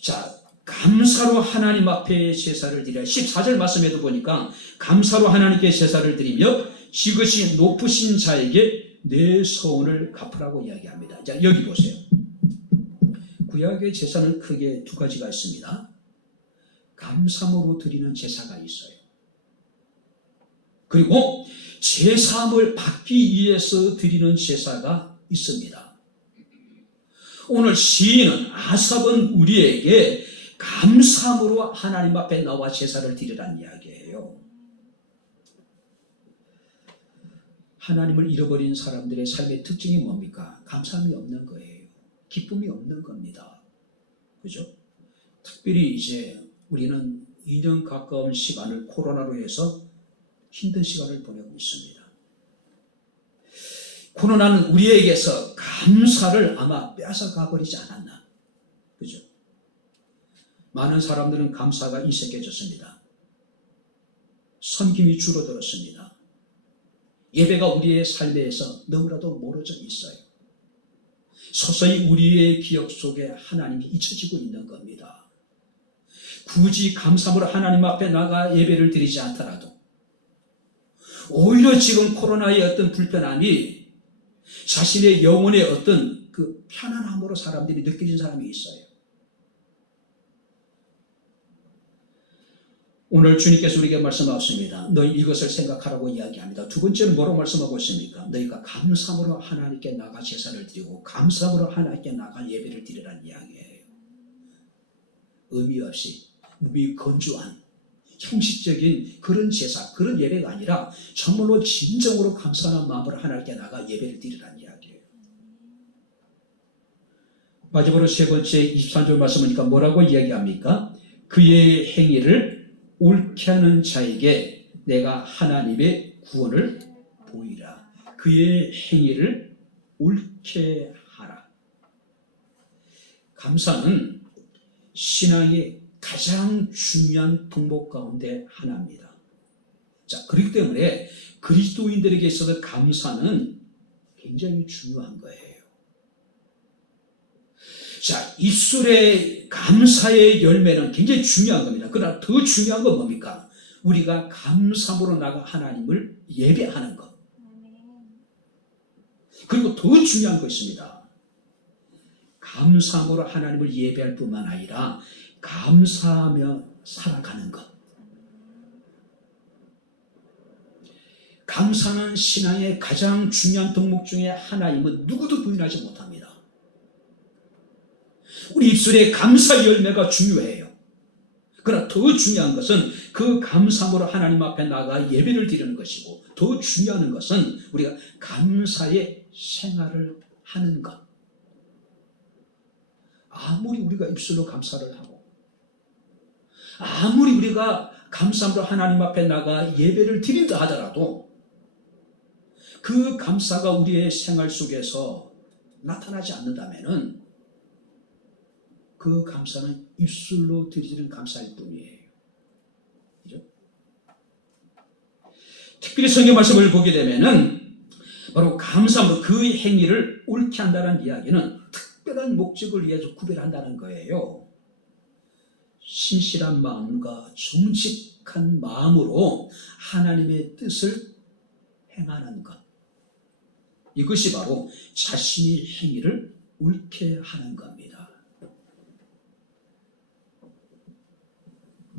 자, 감사로 하나님 앞에 제사를 드리라. 14절 말씀에도 보니까 감사로 하나님께 제사를 드리며 지극히 높으신 자에게 내 서원을 갚으라고 이야기합니다. 자, 여기 보세요. 구약의 제사는 크게 두 가지가 있습니다. 감사함으로 드리는 제사가 있어요. 그리고 제사함을 받기 위해서 드리는 제사가 있습니다. 오늘 시인은 아삽은 우리에게 감사함으로 하나님 앞에 나와 제사를 드리라는 이야기예요. 하나님을 잃어버린 사람들의 삶의 특징이 뭡니까? 감사함이 없는 거예요. 기쁨이 없는 겁니다. 그죠? 특별히 이제 우리는 2년 가까운 시간을 코로나로 해서 힘든 시간을 보내고 있습니다. 코로나는 우리에게서 감사를 아마 뺏어가 버리지 않았나. 그죠? 많은 사람들은 감사가 인색해졌습니다. 섬김이 줄어들었습니다. 예배가 우리의 삶에서 너무나도 멀어져 있어요. 서서히 우리의 기억 속에 하나님이 잊혀지고 있는 겁니다. 굳이 감사함으로 하나님 앞에 나가 예배를 드리지 않더라도 오히려 지금 코로나의 어떤 불편함이 자신의 영혼의 어떤 그 편안함으로 사람들이 느껴진 사람이 있어요. 오늘 주님께서 우리에게 말씀하셨습니다. 너희 이것을 생각하라고 이야기합니다. 두 번째는 뭐라고 말씀하고 있습니까? 너희가 감사함으로 하나님께 나가 제사를 드리고 감사함으로 하나님께 나가 예배를 드리라는 이야기예요. 의미 없이 무미건조한 형식적인 그런 제사, 그런 예배가 아니라 정말로 진정으로 감사하는 마음으로 하나님께 나가 예배를 드리라는 이야기예요. 마지막으로 세 번째 23절 말씀하니까 뭐라고 이야기합니까? 그의 행위를 옳게 하는 자에게 내가 하나님의 구원을 보이라. 그의 행위를 옳게 하라. 감사는 신앙의 가장 중요한 덕목 가운데 하나입니다. 자, 그렇기 때문에 그리스도인들에게 있어서 감사는 굉장히 중요한 거예요. 자, 입술의 감사의 열매는 굉장히 중요한 겁니다. 그러나 더 중요한 건 뭡니까? 우리가 감사함으로 나가 하나님을 예배하는 것. 그리고 더 중요한 거 있습니다. 감사함으로 하나님을 예배할 뿐만 아니라 감사하며 살아가는 것. 감사는 신앙의 가장 중요한 덕목 중에 하나임은 누구도 부인하지 못합니다. 우리 입술에 감사 열매가 중요해요. 그러나 더 중요한 것은 그 감사함으로 하나님 앞에 나가 예배를 드리는 것이고, 더 중요한 것은 우리가 감사의 생활을 하는 것. 아무리 우리가 입술로 감사를 하고, 아무리 우리가 감사함으로 하나님 앞에 나가 예배를 드린다 하더라도 그 감사가 우리의 생활 속에서 나타나지 않는다면은 그 감사는 입술로 드리는 감사일 뿐이에요. 그죠? 특별히 성경 말씀을 보게 되면은 바로 감사함으로 그 행위를 옳게 한다는 이야기는 특별한 목적을 위해서 구별한다는 거예요. 신실한 마음과 정직한 마음으로 하나님의 뜻을 행하는 것. 이것이 바로 자신의 행위를 옳게 하는 겁니다.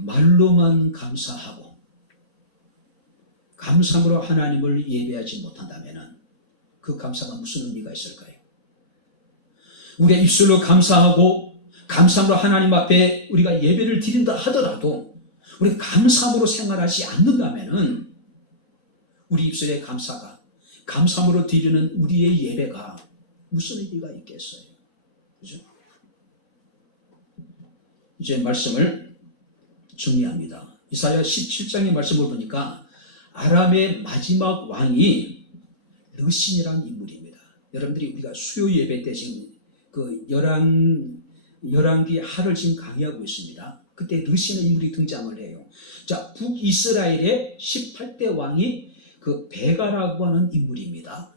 말로만 감사하고 감사함으로 하나님을 예배하지 못한다면 그 감사가 무슨 의미가 있을까요? 우리가 입술로 감사하고 감사함으로 하나님 앞에 우리가 예배를 드린다 하더라도 우리 감사함으로 생활하지 않는다면 우리 입술의 감사가 감사함으로 드리는 우리의 예배가 무슨 의미가 있겠어요? 그죠? 이제 말씀을 정리합니다. 이사야 17장의 말씀을 보니까 아람의 마지막 왕이 르신이라는 인물입니다. 여러분들이 우리가 수요 예배 때 지금 그 열왕기 하를 지금 강의하고 있습니다. 그때 르신의 인물이 등장을 해요. 자, 북이스라엘의 18대 왕이 그 베가라고 하는 인물입니다.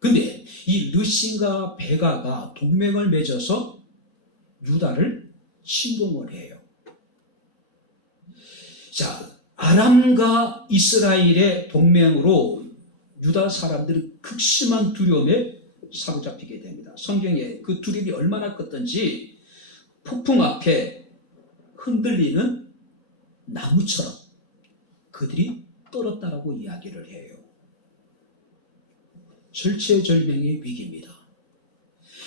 근데 이 르신과 베가가 동맹을 맺어서 유다를 침공을 해요. 자, 아람과 이스라엘의 동맹으로 유다 사람들은 극심한 두려움에 사로잡히게 됩니다. 성경에 그 두려움이 얼마나 컸던지 폭풍 앞에 흔들리는 나무처럼 그들이 떨었다라고 이야기를 해요. 절체절명의 위기입니다.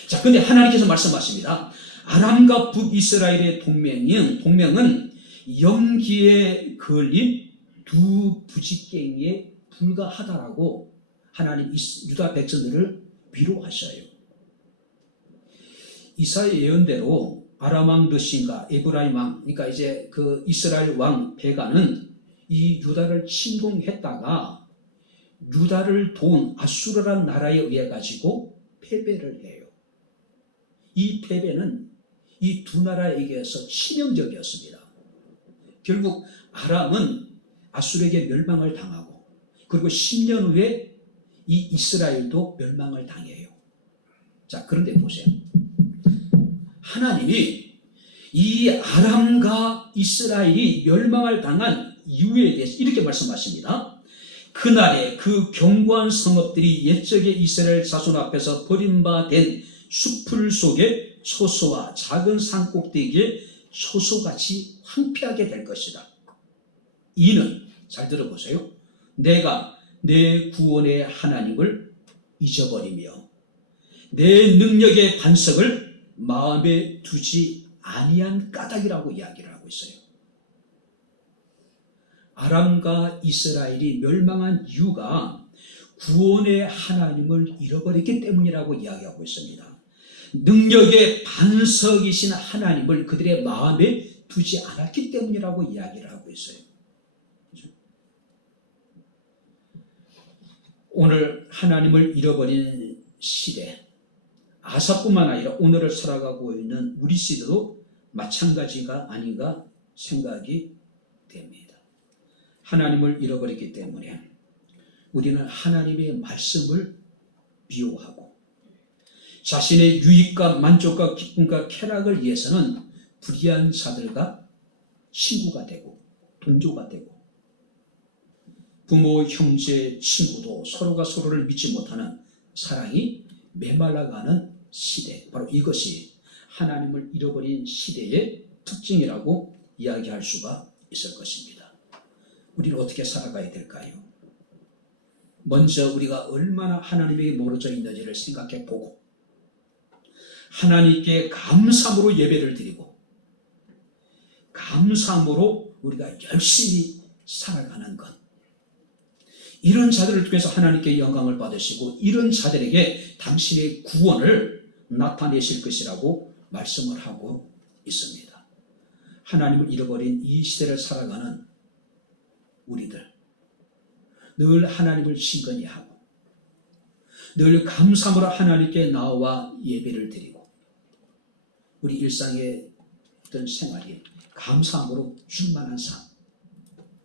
자, 근데 하나님께서 말씀하십니다. 아람과 북이스라엘의 동맹은 연기에 걸린 두 부지깽이에 불과하다라고 하나님 유다 백성들을 위로하셔요. 이사야 예언대로 아람 왕 르신과 에브라임 왕, 그러니까 이제 그 이스라엘 왕 베가는 이 유다를 침공했다가 유다를 도운 아수르라는 나라에 의해 가지고 패배를 해요. 이 패배는 이 두 나라에게서 치명적이었습니다. 결국 아람은 아수르에게 멸망을 당하고 그리고 10년 후에 이 이스라엘도 멸망을 당해요. 자, 그런데 보세요. 하나님이 이 아람과 이스라엘이 멸망을 당한 이유에 대해서 이렇게 말씀하십니다. 그날에 그 견고한 성읍들이 옛적의 이스라엘 자손 앞에서 버림받은 숲풀 속에 소소와 작은 산꼭대기에 소소같이 황폐하게 될 것이다. 이는, 잘 들어보세요. 내가 내 구원의 하나님을 잊어버리며 내 능력의 반석을 마음에 두지 아니한 까닭이라고 이야기를 하고 있어요. 아람과 이스라엘이 멸망한 이유가 구원의 하나님을 잃어버렸기 때문이라고 이야기하고 있습니다. 능력의 반석이신 하나님을 그들의 마음에 두지 않았기 때문이라고 이야기를 하고 있어요. 그렇죠? 오늘 하나님을 잃어버린 시대, 아사뿐만 아니라 오늘을 살아가고 있는 우리 시대도 마찬가지가 아닌가 생각이 됩니다. 하나님을 잃어버렸기 때문에 우리는 하나님의 말씀을 미워하고 자신의 유익과 만족과 기쁨과 쾌락을 위해서는 불의한 자들과 친구가 되고 동조가 되고 부모, 형제, 친구도 서로가 서로를 믿지 못하는 사랑이 메말라가는 시대, 바로 이것이 하나님을 잃어버린 시대의 특징이라고 이야기할 수가 있을 것입니다. 우리는 어떻게 살아가야 될까요? 먼저 우리가 얼마나 하나님에게 멀어져 있는지를 생각해 보고 하나님께 감사함으로 예배를 드리고 감사함으로 우리가 열심히 살아가는 것, 이런 자들을 통해서 하나님께 영광을 받으시고 이런 자들에게 당신의 구원을 나타내실 것이라고 말씀을 하고 있습니다. 하나님을 잃어버린 이 시대를 살아가는 우리들, 늘 하나님을 신건히 하고 늘 감사함으로 하나님께 나와 예배를 드리고 우리 일상의 어떤 생활이 감사함으로 충만한 삶,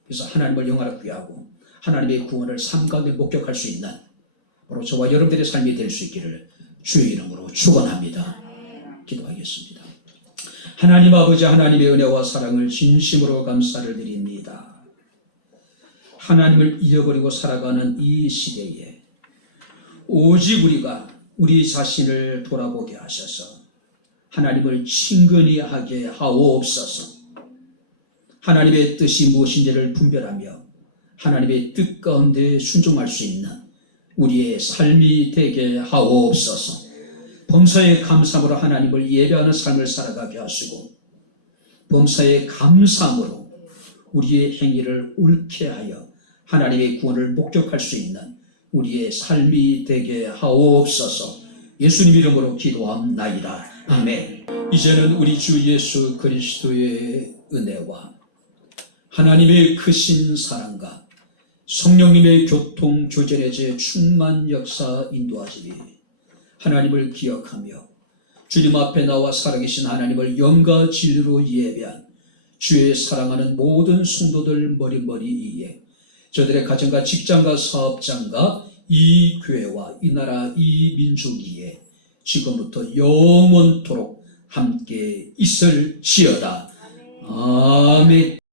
그래서 하나님을 영화롭게 하고 하나님의 구원을 삶 가운데 목격할 수 있는 바로 저와 여러분들의 삶이 될 수 있기를 주의 이름으로 축원합니다. 기도하겠습니다. 하나님 아버지, 하나님의 은혜와 사랑을 진심으로 감사를 드립니다. 하나님을 잃어버리고 살아가는 이 시대에 오직 우리가 우리 자신을 돌아보게 하셔서 하나님을 친근히 하게 하옵소서. 하나님의 뜻이 무엇인지를 분별하며 하나님의 뜻 가운데 순종할 수 있는 우리의 삶이 되게 하옵소서. 범사에 감사함으로 하나님을 예배하는 삶을 살아가게 하시고 범사에 감사함으로 우리의 행위를 옳게 하여 하나님의 구원을 목격할 수 있는 우리의 삶이 되게 하옵소서. 예수님 이름으로 기도합나이다. 아멘. 이제는 우리 주 예수 그리스도의 은혜와 하나님의 크신 사랑과 성령님의 교통 교제의 제 충만 역사 인도하시니 하나님을 기억하며 주님 앞에 나와 살아계신 하나님을 영과 진리로 예배한 주의 사랑하는 모든 성도들 머리머리 이에 저들의 가정과 직장과 사업장과 이 교회와 이 나라 이 민족 위에 지금부터 영원토록 함께 있을지어다. 아멘.